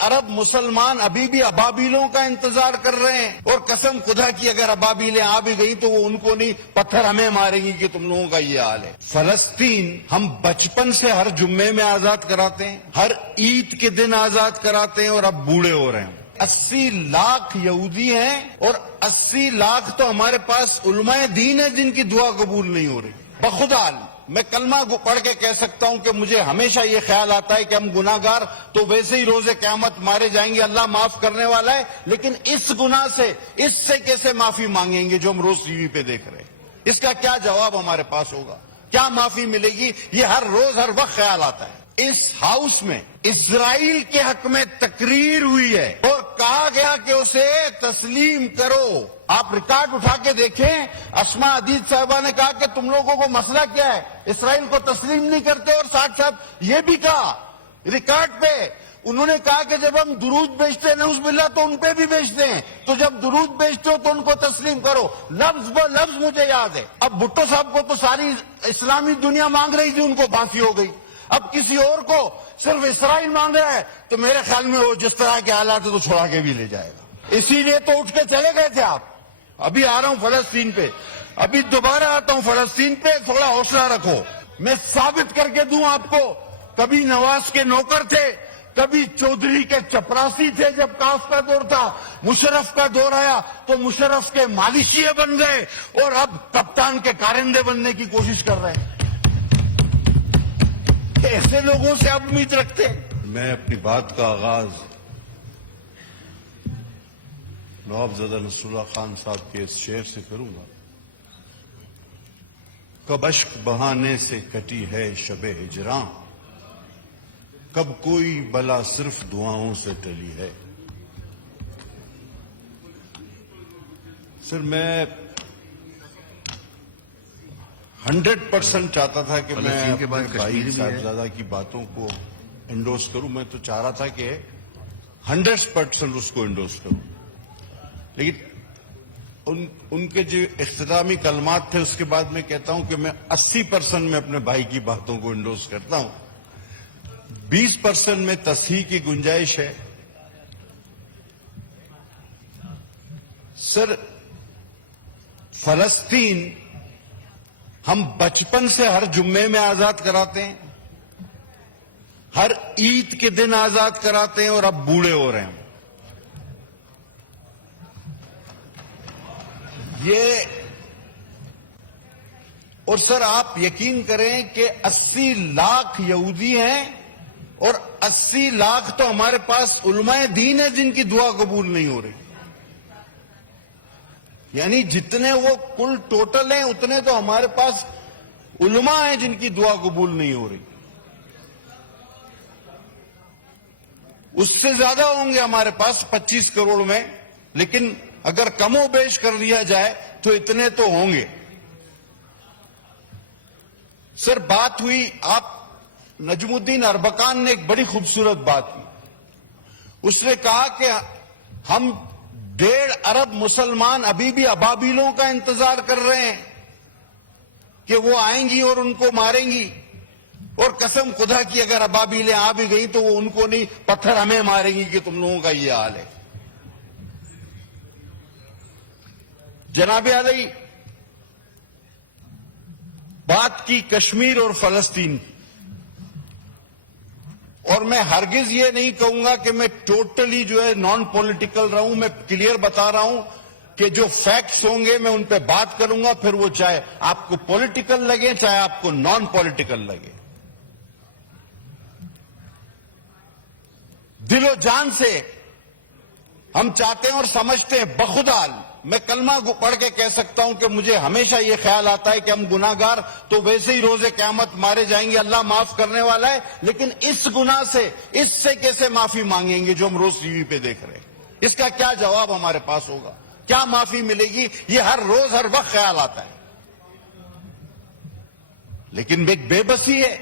عرب مسلمان ابھی بھی ابابیلوں کا انتظار کر رہے ہیں، اور قسم خدا کی اگر ابابیلیں آ بھی گئی تو وہ ان کو نہیں، پتھر ہمیں ماریں گی کہ تم لوگوں کا یہ حال ہے۔ فلسطین ہم بچپن سے ہر جمعے میں آزاد کراتے ہیں، ہر عید کے دن آزاد کراتے ہیں، اور اب بوڑھے ہو رہے ہیں۔ 80 لاکھ یہودی ہیں اور 80 لاکھ تو ہمارے پاس علماء دین ہیں جن کی دعا قبول نہیں ہو رہی۔ بخدا میں کلمہ پڑھ کے کہہ سکتا ہوں کہ مجھے ہمیشہ یہ خیال آتا ہے کہ ہم گناہگار تو ویسے ہی روز قیامت مارے جائیں گے، اللہ معاف کرنے والا ہے، لیکن اس گناہ سے، اس سے کیسے معافی مانگیں گے جو ہم روز ٹی وی پہ دیکھ رہے ہیں؟ اس کا کیا جواب ہمارے پاس ہوگا؟ کیا معافی ملے گی؟ یہ ہر روز ہر وقت خیال آتا ہے۔ اس ہاؤس میں اسرائیل کے حق میں تقریر ہوئی ہے اور کہا گیا کہ اسے تسلیم کرو۔ آپ ریکارڈ اٹھا کے دیکھیں، اسماء عدید صاحبہ نے کہا کہ تم لوگوں کو مسئلہ کیا ہے، اسرائیل کو تسلیم نہیں کرتے، اور ساتھ ساتھ یہ بھی کہا ریکارڈ پہ، انہوں نے کہا کہ جب ہم درود بیچتے ہیں نعوذ باللہ تو ان پہ بھی بیچتے ہیں، تو جب درود بیچتے ہو تو ان کو تسلیم کرو۔ لفظ ب لفظ مجھے یاد ہے۔ اب بھٹو صاحب کو تو ساری اسلامی دنیا مانگ رہی تھی، ان کو پھانسی ہو گئی، اب کسی اور کو صرف اسرائیل مانگ رہا ہے، تو میرے خیال میں وہ جس طرح کے حالات ہے تو چھوڑا کے بھی لے جائے گا۔ اسی لیے تو اٹھ کے چلے گئے تھے آپ۔ ابھی آ رہا ہوں فلسطین پہ، ابھی دوبارہ آتا ہوں فلسطین پہ، تھوڑا حوصلہ رکھو۔ میں ثابت کر کے دوں آپ کو، کبھی نواز کے نوکر تھے، کبھی چودھری کے چپراسی تھے جب کاف کا دور تھا، مشرف کا دور آیا تو مشرف کے مالشیے بن گئے، اور اب کپتان کے کارندے بننے کی کوشش کر رہے ہیں۔ ایسے لوگوں سے آپ امید رکھتے ہیں؟ میں اپنی بات کا آغاز نواب زدہ نصر اللہ خان صاحب کے اس شعر سے کروں گا۔ کب اشک بہانے سے کٹی ہے شب ہجراں، کب کوئی بلا صرف دعاؤں سے ٹلی ہے۔ سر میں 100% چاہتا تھا کہ میں اپنے بھائی صاحبزادہ کی باتوں کو انڈورس کروں، میں تو چاہ رہا تھا کہ 100% اس کو انڈورس کروں، لیکن ان کے جو اختتامی کلمات تھے اس کے بعد میں کہتا ہوں کہ میں 80% میں اپنے بھائی کی باتوں کو انڈورس کرتا ہوں، 20% میں تصحیح کی گنجائش ہے۔ سر، فلسطین ہم بچپن سے ہر جمعے میں آزاد کراتے ہیں، ہر عید کے دن آزاد کراتے ہیں، اور اب بوڑھے ہو رہے ہیں۔ اور سر آپ یقین کریں کہ 80 لاکھ یہودی ہیں اور 80 لاکھ تو ہمارے پاس علماء دین ہیں جن کی دعا قبول نہیں ہو رہی۔ یعنی جتنے وہ کل ٹوٹل ہیں اتنے تو ہمارے پاس علماء ہیں جن کی دعا قبول نہیں ہو رہی۔ اس سے زیادہ ہوں گے ہمارے پاس 25 کروڑ میں، لیکن اگر کم و بیش کر لیا جائے تو اتنے تو ہوں گے۔ سر بات ہوئی، آپ نجم الدین اربکان نے ایک بڑی خوبصورت بات کی، اس نے کہا کہ ہم 1.5 ارب مسلمان ابھی بھی ابابیلوں کا انتظار کر رہے ہیں کہ وہ آئیں گی اور ان کو ماریں گی، اور قسم خدا کی اگر ابابیلیں آ بھی گئی تو وہ ان کو نہیں، پتھر ہمیں ماریں گی کہ تم لوگوں کا یہ حال ہے۔ جناب علی بات کی کشمیر اور فلسطین کی، اور میں ہرگز یہ نہیں کہوں گا کہ میں ٹوٹلی جو ہے نان پولیٹیکل رہا ہوں، میں کلیئر بتا رہا ہوں کہ جو فیکٹس ہوں گے میں ان پہ بات کروں گا، پھر وہ چاہے آپ کو پولیٹیکل لگے چاہے آپ کو نان پولیٹیکل لگے۔ دل و جان سے ہم چاہتے ہیں اور سمجھتے ہیں، بخدا میں کلمہ پڑھ کے کہہ سکتا ہوں کہ مجھے ہمیشہ یہ خیال آتا ہے کہ ہم گناہگار تو ویسے ہی روز قیامت مارے جائیں گے، اللہ معاف کرنے والا ہے، لیکن اس گناہ سے، اس سے کیسے معافی مانگیں گے جو ہم روز ٹی وی پہ دیکھ رہے ہیں؟ اس کا کیا جواب ہمارے پاس ہوگا؟ کیا معافی ملے گی؟ یہ ہر روز ہر وقت خیال آتا ہے، لیکن ایک بے بسی ہے،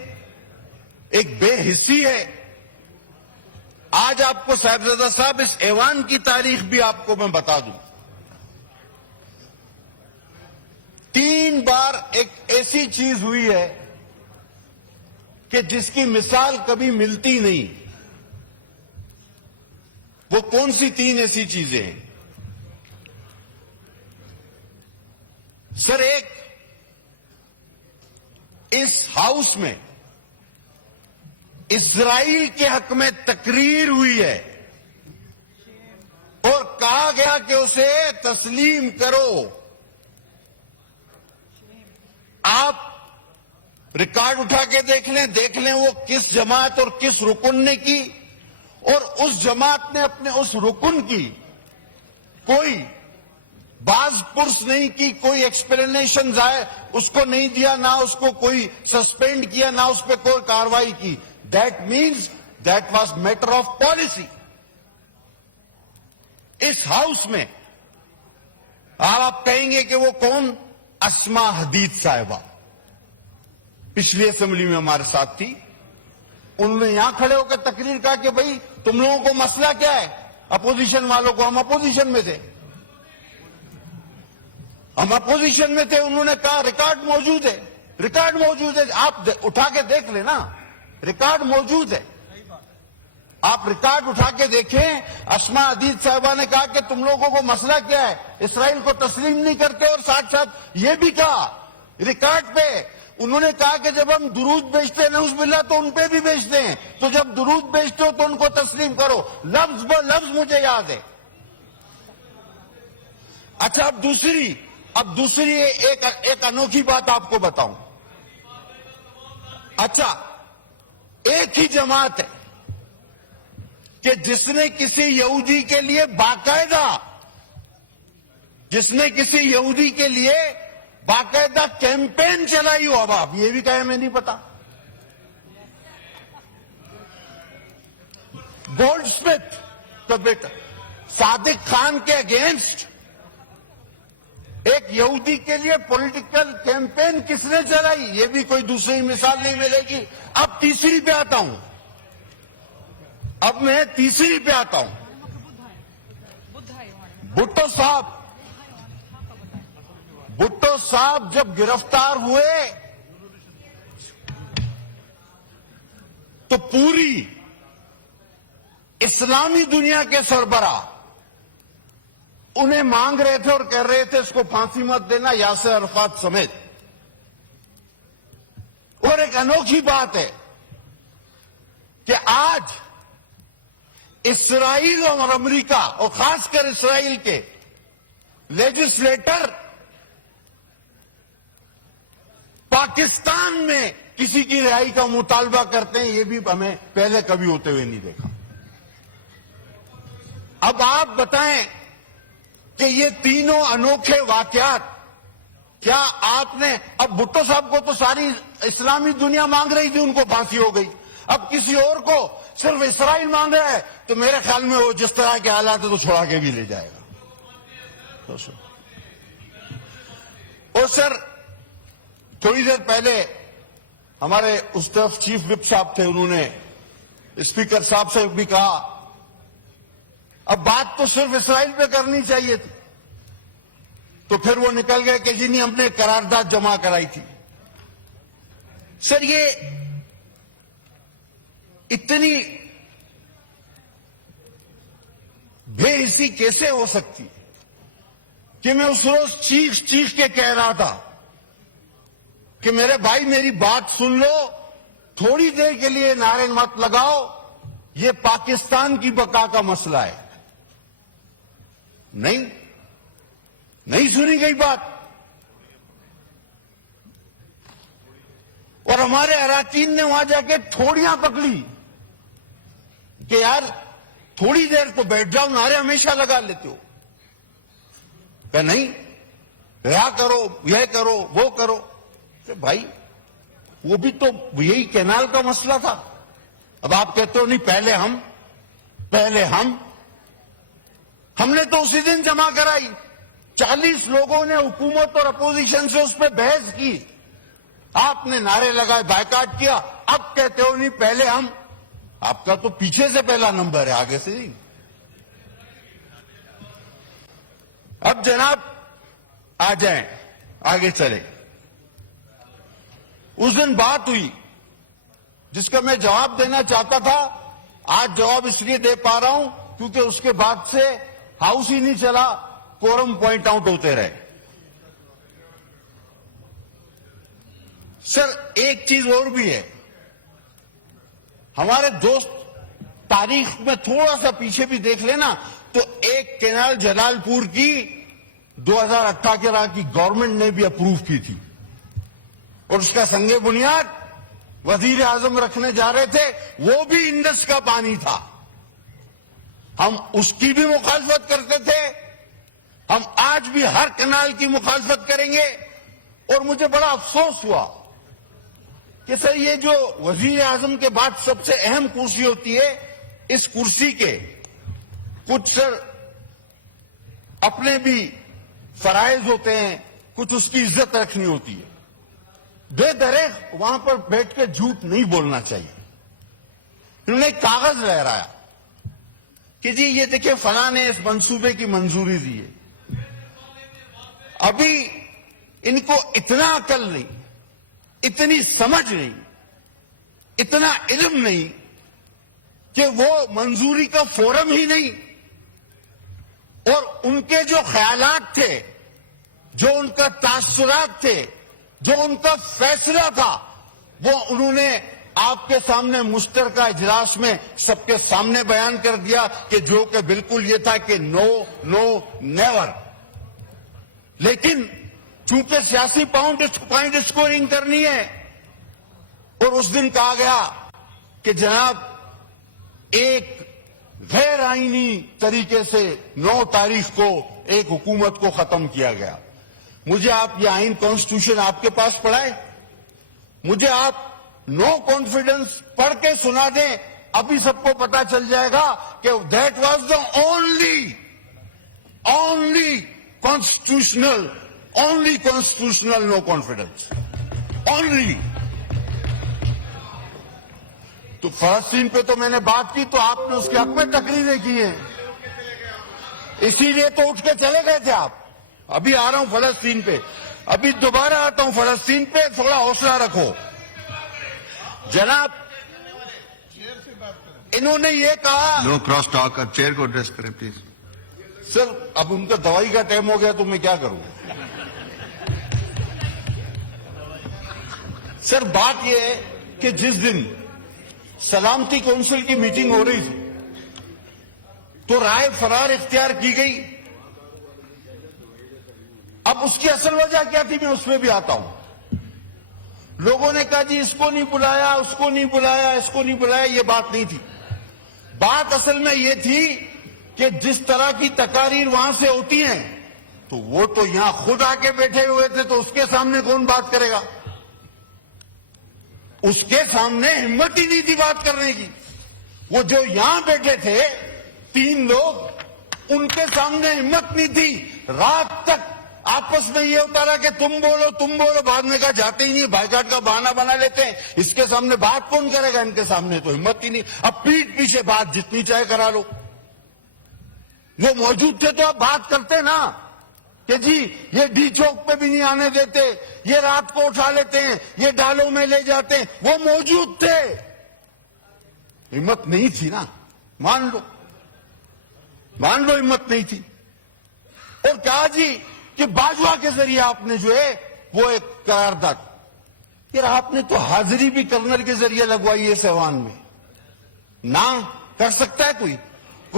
ایک بے حسی ہے۔ آج آپ کو صاحبزادہ صاحب اس ایوان کی تاریخ بھی آپ کو میں بتا دوں، 3 بار ایک ایسی چیز ہوئی ہے کہ جس کی مثال کبھی ملتی نہیں۔ وہ کون سی 3 ایسی چیزیں ہیں؟ سر، ایک اس ہاؤس میں اسرائیل کے حق میں تقریر ہوئی ہے اور کہا گیا کہ اسے تسلیم کرو. آپ ریکارڈ اٹھا کے دیکھ لیں وہ کس جماعت اور کس رکن نے کی، اور اس جماعت نے اپنے اس رکن کی کوئی باز پرس نہیں کی، کوئی ایکسپلینیشن اس کو نہیں دیا، نہ اس کو کوئی سسپینڈ کیا، نہ اس پہ کوئی کاروائی کی. That means that was matter of policy. اس ہاؤس میں آپ کہیں گے کہ وہ کون؟ اسما حدید صاحبہ پچھلی اسمبلی میں ہمارے ساتھ تھی. انہوں نے یہاں کھڑے ہو کے تقریر کہا کہ بھئی تم لوگوں کو مسئلہ کیا ہے؟ اپوزیشن والوں کو. ہم اپوزیشن میں تھے، انہوں نے کہا ریکارڈ موجود ہے، آپ اٹھا کے دیکھ لیں نا، ریکارڈ موجود ہے. آپ ریکارڈ اٹھا کے دیکھیں. اسما حدید صاحبہ نے کہا کہ تم لوگوں کو مسئلہ کیا ہے؟ اسرائیل کو تسلیم نہیں کرتے، اور ساتھ ساتھ یہ بھی کہا ریکارڈ پہ، انہوں نے کہا کہ جب ہم درود بیچتے ہیں نعوذ باللہ تو ان پہ بھی بیچتے ہیں، تو جب درود بیچتے ہو تو ان کو تسلیم کرو. لفظ ب لفظ مجھے یاد ہے. اچھا، اب دوسری ایک انوکھی بات آپ کو بتاؤں. اچھا، ایک ہی جماعت ہے کہ جس نے کسی یہودی کے لیے باقاعدہ کیمپین چلائی ہو. اب آپ یہ بھی کہیں میں نہیں پتا. گولڈ اسمتھ کا بیٹا صادق خان کے اگینسٹ ایک یہودی کے لیے پولیٹیکل کیمپین کس نے چلائی؟ یہ بھی کوئی دوسری مثال نہیں ملے گی. اب تیسری پہ آتا ہوں. بھٹو صاحب جب گرفتار ہوئے تو پوری اسلامی دنیا کے سربراہ انہیں مانگ رہے تھے اور کہہ رہے تھے اس کو پھانسی مت دینا، یاسر عرفات سمیت. اور ایک انوکھی بات ہے کہ آج اسرائیل اور امریکہ، اور خاص کر اسرائیل کے لیجسلیٹر پاکستان میں کسی کی رہائی کا مطالبہ کرتے ہیں. یہ بھی ہمیں پہلے کبھی ہوتے ہوئے نہیں دیکھا. اب آپ بتائیں کہ یہ تینوں انوکھے واقعات، کیا آپ نے، اب بھٹو صاحب کو تو ساری اسلامی دنیا مانگ رہی تھی، ان کو پھانسی ہو گئی. اب کسی اور کو صرف اسرائیل مانگ رہا ہے تو میرے خیال میں وہ جس طرح کے حالات ہے تو چھوڑا کے بھی لے جائے گا. اور سر، تھوڑی دیر پہلے ہمارے اس طرف چیف وپ صاحب تھے، انہوں نے اسپیکر صاحب سے بھی کہا اب بات تو صرف اسرائیل پہ کرنی چاہیے تھی، تو پھر وہ نکل گئے کہ جی نہیں ہم نے قرارداد جمع کرائی تھی. سر، یہ اتنی بے حسی کیسے ہو سکتی کہ میں اس روز چیخ کے کہہ رہا تھا کہ میرے بھائی میری بات سن لو، تھوڑی دیر کے لیے نعرے مت لگاؤ، یہ پاکستان کی بقا کا مسئلہ ہے. نہیں سنی گئی بات. اور ہمارے اراکین نے وہاں جا کے تھوڑیاں پکڑی کہ یار تھوڑی دیر تو بیٹھ جاؤ، نعرے ہمیشہ لگا لیتے ہو. کہ نہیں، رہا کرو، یہ کرو وہ کرو. بھائی وہ بھی تو یہی کینال کا مسئلہ تھا. اب آپ کہتے ہو نہیں پہلے ہم نے تو اسی دن جمع کرائی. 40 لوگوں نے حکومت اور اپوزیشن سے اس پہ بحث کی، آپ نے نعرے لگائے، بائیکاٹ کیا. اب کہتے ہو نہیں پہلے ہم. آپ کا تو پیچھے سے پہلا نمبر ہے، آگے سے نہیں. اب جناب آ جائیں، آگے چلے. اس دن بات ہوئی جس کا میں جواب دینا چاہتا تھا. آج جواب اس لیے دے پا رہا ہوں کیونکہ اس کے بعد سے ہاؤس ہی نہیں چلا, کورم پوائنٹ آؤٹ ہوتے رہے. سر ایک چیز اور بھی ہے, ہمارے دوست تاریخ میں تھوڑا سا پیچھے بھی دیکھ لینا تو ایک کینال جلال پور کی 2018 کی گورنمنٹ نے بھی اپروو کی تھی, اور اس کا سنگ بنیاد وزیر اعظم رکھنے جا رہے تھے, وہ بھی انڈس کا پانی تھا. ہم اس کی بھی مخالفت کرتے تھے, ہم آج بھی ہر کنال کی مخالفت کریں گے. اور مجھے بڑا افسوس ہوا کہ سر یہ جو وزیر اعظم کے بعد سب سے اہم کرسی ہوتی ہے, اس کرسی کے کچھ سر اپنے بھی فرائض ہوتے ہیں, کچھ اس کی عزت رکھنی ہوتی ہے. بے دریغ وہاں پر بیٹھ کے جھوٹ نہیں بولنا چاہیے. انہوں نے ایک کاغذ لہرایا کہ جی یہ دیکھیں فلاں نے اس منصوبے کی منظوری دی ہے. ابھی ان کو اتنا عقل نہیں, اتنی سمجھ نہیں, اتنا علم نہیں کہ وہ منظوری کا فورم ہی نہیں, اور ان کے جو خیالات تھے, جو ان کا تاثرات تھے, جو ان کا فیصلہ تھا, وہ انہوں نے آپ کے سامنے مشترکہ اجلاس میں سب کے سامنے بیان کر دیا کہ جو کہ بالکل یہ تھا کہ نو نو نیور. لیکن چونکہ سیاسی پوائنٹ اسکورنگ کرنی ہے, اور اس دن کہا گیا کہ جناب ایک غیر آئینی طریقے سے 9 تاریخ کو ایک حکومت کو ختم کیا گیا. مجھے آپ یہ آئین کانسٹیٹیوشن آپ کے پاس پڑھا ہے, مجھے آپ نو کانفیڈنس پڑھ کے سنا دیں, ابھی سب کو پتا چل جائے گا کہ that was the only constitutional no confidence only. تو فلسطین پہ تو میں نے بات کی تو آپ نے اس کے حق میں تقریریں کی ہیں, اسی لیے تو اٹھ کے چلے گئے تھے آپ. ابھی آ رہا ہوں فلسطین پہ, ابھی دوبارہ آتا ہوں فلسطین پہ, تھوڑا حوصلہ رکھو. جناب انہوں نے یہ کہا, نو کراس ٹاک, چیئر کو ایڈریس کریں پلیز. سر اب ان کا دوائی کا ٹائم ہو گیا تو میں کیا کروں. سر بات یہ ہے کہ جس دن سلامتی کونسل کی میٹنگ ہو رہی تھی تو رائے فرار اختیار کی گئی. اب اس کی اصل وجہ کیا تھی میں اس میں بھی آتا ہوں. لوگوں نے کہا جی اس کو نہیں بلایا, اس کو نہیں بلایا, اس کو نہیں بلایا. یہ بات نہیں تھی. بات اصل میں یہ تھی کہ جس طرح کی تقاریر وہاں سے ہوتی ہیں تو وہ تو یہاں خود آ کے بیٹھے ہوئے تھے, تو اس کے سامنے کون بات کرے گا. اس کے سامنے ہمت ہی نہیں تھی بات کرنے کی. وہ جو یہاں بیٹھے تھے 3 لوگ, ان کے سامنے ہمت نہیں تھی. رات تک آپس میں یہ ہوتا رہا کہ تم بولو, بعد میں کہا جاتے ہی نہیں, بائیکاٹ کا بہانہ بنا لیتے ہیں. اس کے سامنے بات کون کرے گا, ان کے سامنے تو ہمت ہی نہیں. اب پیٹھ پیچھے بات جتنی چاہے کرا لو. وہ موجود تھے تو اب بات کرتے نا کہ جی یہ ڈی چوک پہ بھی نہیں آنے دیتے, یہ رات کو اٹھا لیتے ہیں, یہ ڈالوں میں لے جاتے ہیں. وہ موجود تھے, ہمت نہیں تھی نا, مان لو ہمت نہیں تھی. اور کہا جی کہ باجوہ کے ذریعے آپ نے جو ہے وہ ایک قرارداد, یار آپ نے تو حاضری بھی کرنل کے ذریعے لگوائی ہے سیوان میں. نہ کر سکتا ہے کوئی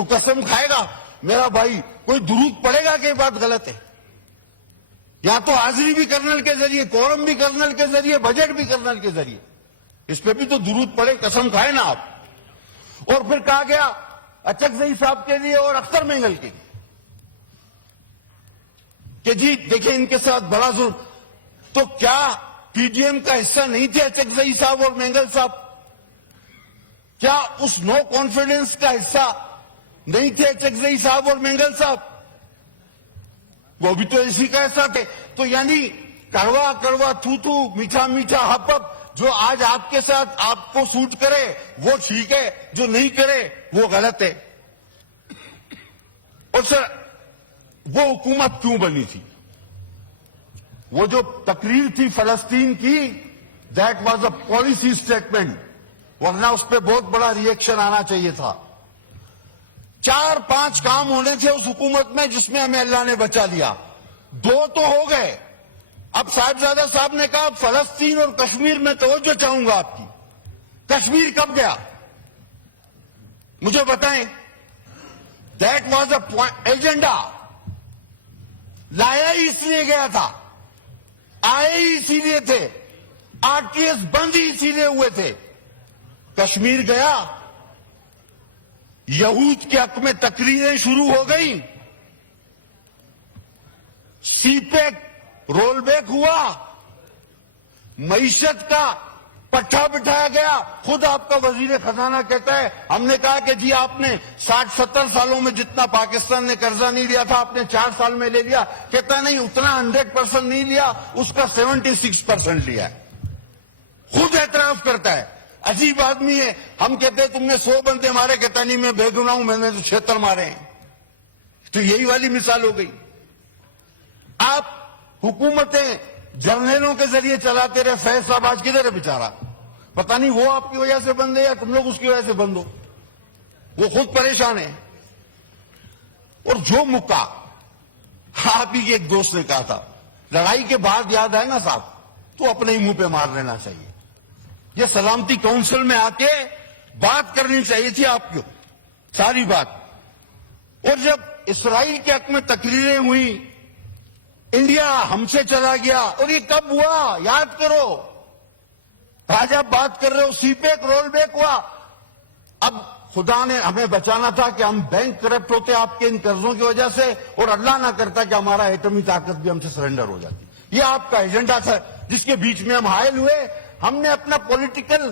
قسم کھائے گا میرا بھائی, کوئی درود پڑے گا کہ یہ بات غلط ہے. یا تو حاضری بھی کرنل کے ذریعے, کورم بھی کرنل کے ذریعے, بجٹ بھی کرنل کے ذریعے, اس پہ بھی تو درود پڑے, قسم کھائے نا آپ. اور پھر کہا گیا اچکزئی صاحب کے لیے اور اختر مینگل کے لیے کہ جی دیکھیں ان کے ساتھ بڑا ظلم. تو کیا پی ڈی ایم کا حصہ نہیں تھے اچکزئی صاحب اور مینگل صاحب؟ کیا اس نو کانفیڈنس کا حصہ نہیں تھے اچکزئی صاحب اور مینگل صاحب؟ وہ بھی تو اسی کا حصہ تھے. تو یعنی کڑوا کڑوا تھو میٹھا میٹھا ہپ ہپ, جو آج آپ کے ساتھ آپ کو سوٹ کرے وہ ٹھیک ہے, جو نہیں کرے وہ غلط ہے. اور سر وہ حکومت کیوں بنی تھی؟ وہ جو تقریر تھی فلسطین کی, that was a policy statement. ورنہ اس پہ بہت بڑا ریئیکشن آنا چاہیے تھا. 4-5 کام ہونے تھے اس حکومت میں جس میں ہمیں اللہ نے بچا لیا. 2 تو ہو گئے. اب صاحبزادہ صاحب نے کہا فلسطین اور کشمیر میں توجہ چاہوں گا آپ کی. کشمیر کب گیا مجھے بتائیں. That was a agenda. لایا ہی اس لیے گیا تھا, آئے ہی اسی لیے تھے, RTS بند ہی اسی لیے ہوئے تھے. کشمیر گیا, یہود کے حق میں تقریریں شروع ہو گئیں, سی پیک رول بیک ہوا, معیشت کا پٹھا بٹھایا گیا. خود آپ کا وزیر خزانہ کہتا ہے ہم نے کہا کہ جی آپ نے 60-70 سالوں میں جتنا پاکستان نے قرضہ نہیں لیا تھا آپ نے 4 سال میں لے لیا. کہتا نہیں اتنا 100% نہیں لیا, اس کا 76% لیا ہے. خود اعتراف کرتا ہے. عجیب آدمی ہے. ہم کہتے ہیں تم نے 100 بندے مارے, کہتا نہیں میں بے گناہ ہوں, میں نے تو 76 مارے ہیں. تو یہی والی مثال ہو گئی. آپ حکومتیں جرنیلوں کے ذریعے چلاتے رہے. فیض صاحب آج کدھر ہے بیچارہ, پتہ نہیں وہ آپ کی وجہ سے بند ہے یا تم لوگ اس کی وجہ سے بند ہو. وہ خود پریشان ہے. اور جو مکہ آپ ہی کے ایک دوست نے کہا تھا لڑائی کے بعد یاد آئے نا صاحب تو اپنے ہی منہ پہ مار لینا چاہیے. یہ سلامتی کونسل میں آ کے بات کرنی چاہیے تھی آپ کو ساری بات. اور جب اسرائیل کے حق میں تقریریں ہوئی, انڈیا ہم سے چلا گیا, اور یہ کب ہوا یاد کرو. آج آپ بات کر رہے ہو سی پیک رول بیک ہوا. اب خدا نے ہمیں بچانا تھا کہ ہم بینک کرپٹ ہوتے آپ کے ان قرضوں کی وجہ سے, اور اللہ نہ کرتا کہ ہمارا ایٹمی طاقت بھی ہم سے سرنڈر ہو جاتی. یہ آپ کا ایجنڈا تھا جس کے بیچ میں ہم حائل ہوئے. ہم نے اپنا پولیٹیکل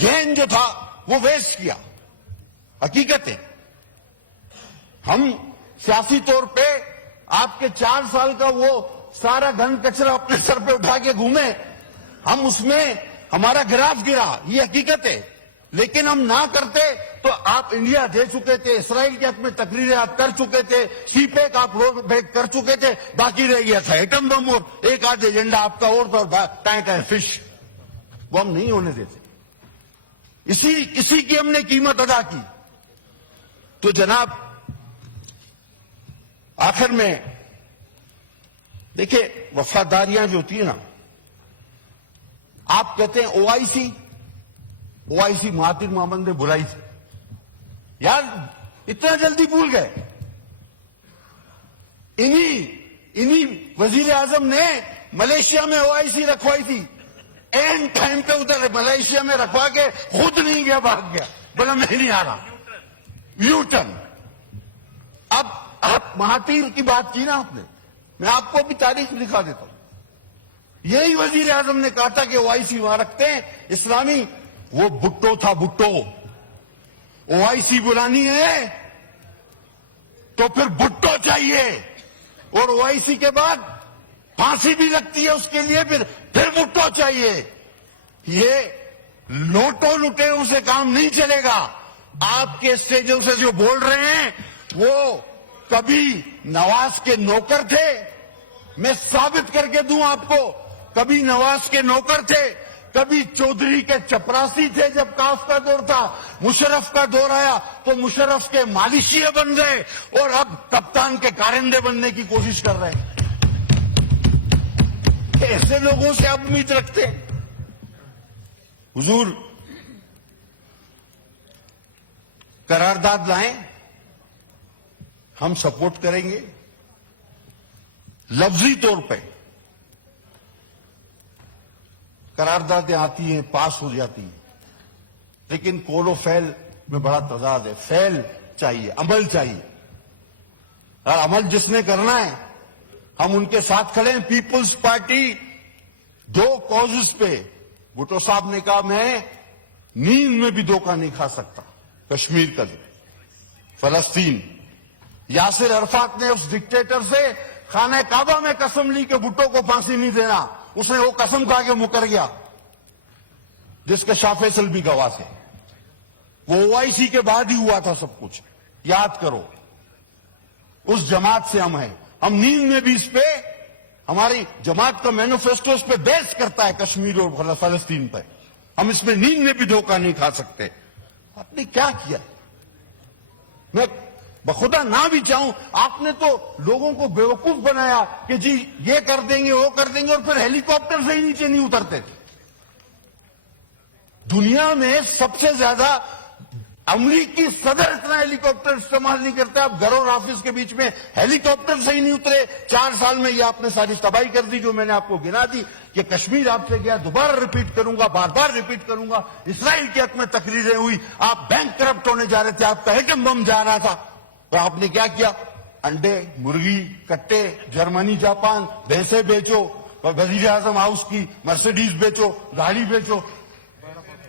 گین جو تھا وہ ویسٹ کیا. حقیقت ہے ہم سیاسی طور پہ آپ کے 4 سال کا وہ سارا گھن کچرا اپنے سر پہ اٹھا کے گھومے, ہم اس میں ہمارا گراف گرا, یہ حقیقت ہے. لیکن ہم نہ کرتے تو آپ انڈیا دے چکے تھے, اسرائیل کے حق میں تقریریں آپ کر چکے تھے, سی پیک آپ رول بیک کر چکے تھے. باقی رہ گیا تھا ایٹم بم اور ایک آدھ ایجنڈا آپ کا اور ٹائٹ ہے فش, وہ ہم نہیں ہونے دیتے. اسی کی ہم نے قیمت ادا کی. تو جناب آخر میں دیکھیں وفاداریاں جو ہوتی ہیں نا, آپ کہتے ہیں او آئی سی مہاتیر محمد نے بلائی تھی. یار اتنا جلدی بھول گئے. انہی وزیر اعظم نے ملیشیا میں او آئی سی رکھوائی تھی. اینڈ ٹائم پہ ادھر ملیشیا میں رکھوا کے خود نہیں گیا, بھاگ گیا, بولا میں نہیں آ رہا. You turn. اب آپ مہاتیر کی بات کی نا آپ نے, میں آپ کو بھی تاریخ دکھا دیتا ہوں. یہی وزیر اعظم نے کہا تھا کہ او آئی سی وہاں رکھتے ہیں اسلامی. وہ بھٹو تھا, بھٹو. او آئی سی بلانی ہے تو پھر بھٹو چاہیے, اور او آئی سی کے بعد پھانسی بھی لگتی ہے اس کے لیے, پھر بھٹو چاہیے. یہ لوٹو لٹیروں سے کام نہیں چلے گا. آپ کے اسٹیجوں سے جو بول رہے ہیں وہ کبھی نواز کے نوکر تھے, میں ثابت کر کے دوں آپ کو. کبھی نواز کے نوکر تھے, کبھی چودھری کے چپراسی تھے جب کاف کا دور تھا. مشرف کا دور آیا تو مشرف کے مالشیے بن گئے, اور اب کپتان کے کارندے بننے کی کوشش کر رہے ہیں. ایسے لوگوں سے آپ امید رکھتے ہیں؟ حضور قرارداد لائیں, ہم سپورٹ کریں گے. لفظی طور پہ قراردادیں آتی ہیں, پاس ہو جاتی ہیں, لیکن قول و فعل میں بڑا تضاد ہے. فعل چاہیے, عمل چاہیے. اور عمل جس نے کرنا ہے ہم ان کے ساتھ کھڑے ہیں. پیپلز پارٹی 2 کازز پہ, بھٹو صاحب نے کہا میں نیند میں بھی دھوکہ نہیں کھا سکتا. کشمیر کا جو فلسطین, یاسر عرفات نے اس ڈکٹیٹر سے خانہ کعبہ میں قسم لی کہ بھٹو کو پھانسی نہیں دینا. اس نے وہ قسم کھا کے مکر گیا, جس کا شاہ فیصل بھی گواہ تھے. وہ او آئی سی کے بعد ہی ہوا تھا سب کچھ, یاد کرو. اس جماعت سے ہم ہیں, ہم نیند میں بھی اس پہ ہماری جماعت کا مینیفیسٹو اس پہ بیس کرتا ہے کشمیر اور فلسطین پہ. ہم اس میں نیند میں بھی دھوکہ نہیں کھا سکتے. آپ نے کیا کیا؟ میں بخدا نہ بھی چاہوں، آپ نے تو لوگوں کو بیوقوف بنایا کہ جی یہ کر دیں گے وہ کر دیں گے، اور پھر ہیلی کاپٹر سے ہی نیچے نہیں اترتے تھے. دنیا میں سب سے زیادہ امریکی صدر اتنا ہیلی کاپٹر استعمال نہیں کرتے. آپ گھر اور آفس کے بیچ میں ہیلی کاپٹر سے ہی نہیں اترے. 4 سال میں یہ آپ نے ساری تباہی کر دی جو میں نے آپ کو گنا دی. کہ کشمیر آپ سے گیا، دوبارہ ریپیٹ کروں گا، بار بار ریپیٹ کروں گا. اسرائیل کے حق میں تقریریں ہوئی، آپ بینک کرپٹ ہونے جا رہے تھے، آپ کا ایٹم بم جا رہا تھا، تو آپ نے کیا کیا؟ انڈے، مرغی، کٹے، جرمنی، جاپان، بھینسیں بیچو، اور وزیر اعظم ہاؤس کی مرسیڈیز بیچو، گاڑی بیچو.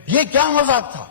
یہ کیا مذاق تھا؟